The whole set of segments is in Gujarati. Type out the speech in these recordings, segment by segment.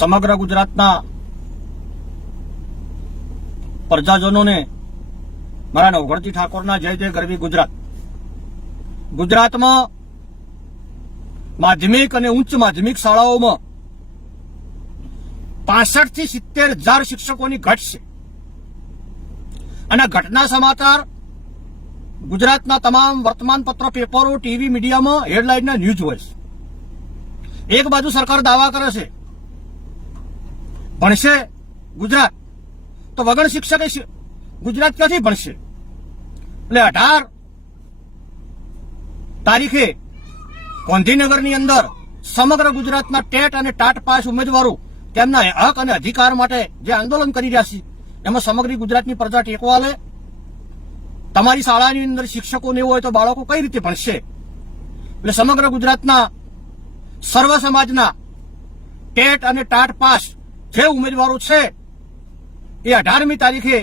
સમગ્ર ગુજરાતના પ્રજાજનોને મારા નવગણતી ઠાકોરના જય જય ગરવી ગુજરાત. ગુજરાતમાં માધ્યમિક અને ઉચ્ચ માધ્યમિક શાળાઓમાં પાસઠથી સિત્તેર હજાર શિક્ષકોની ઘટ છે. અને ઘટના સમાચાર ગુજરાતના તમામ વર્તમાન પત્ર પેપરો, ટીવી, મીડિયામાં, હેડલાઇનના ન્યૂઝ હોય છે. એક બાજુ સરકાર દાવા કરે છે ભણશે ગુજરાત. તો વગર શિક્ષકે ગુજરાત ક્યાંથી ભણશે? એટલે અઢાર તારીખે ગાંધીનગરની અંદર સમગ્ર ગુજરાતના ટેટ અને ટાટ પાસ ઉમેદવારો તેમના હક અને અધિકાર માટે જે આંદોલન કરી રહ્યા છે, એમાં સમગ્ર ગુજરાતની પ્રજા ટેકો લે તમારી શાળાની અંદર શિક્ષકો નહીં હોય તો બાળકો કઈ રીતે ભણશે? એટલે સમગ્ર ગુજરાતના સર્વ સમાજના ટેટ અને ટાટ પાસ જે ઉમેદવારો છે, એ અઢારમી તારીખે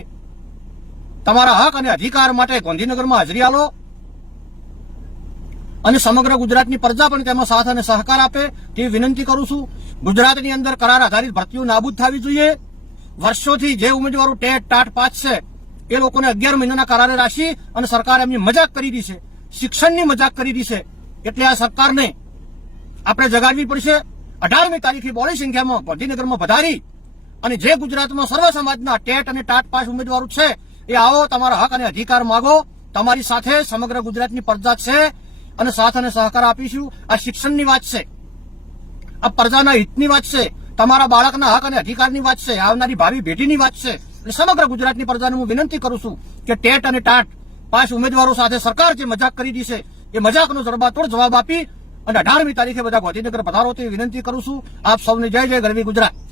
તમારા હક અને અધિકાર માટે ગાંધીનગરમાં હાજરી આલો અને સમગ્ર ગુજરાતની પ્રજા પણ તેમાં સાથ અને સહકાર આપે તેવી વિનંતી કરું છું. ગુજરાતની અંદર કરાર આધારિત ભરતીઓ નાબૂદ થવી જોઈએ. વર્ષોથી જે ઉમેદવારો ટેટ, ટાટ પાસ છે, એ લોકોને અગિયાર મહિનાના કરારે રાખી અને સરકારે એમની મજાક કરી દીધી છે. શિક્ષણની મજાક કરી દીધી છે. એટલે આ સરકારને આપણે જગાડવી પડશે. અઢારમી તારીખે બોડી સંખ્યામાં ગાંધીનગરમાં વધારી અને જે ગુજરાતમાં સર્વ સમાજના ટેટ અને ટાટ પાસ ઉમેદવારો છે, એ આવો તમારા હક અને અધિકાર માગો. તમારી સાથે સમગ્ર ગુજરાતની પ્રજા છે અને સાથ અને સહકાર આપીશું. આ શિક્ષણની વાત છે. આ પ્રજાના હિતની વાત છે. તમારા બાળકના હક અને અધિકારની વાત છે. આવનારી ભાવિ ભેટીની વાત છે. એટલે સમગ્ર ગુજરાતની પ્રજાને હું વિનંતી કરું છું કે ટેટ અને ટાટ પાસ ઉમેદવારો સાથે સરકાર જે મજાક કરી છે, એ મજાકનો જડબાતોડ જવાબ આપી અને અઢારમી તારીખે બધા ગાંધીનગર પધારો તેવી વિનંતી કરું છું. આપ સૌને જય જય ગરવી ગુજરાત.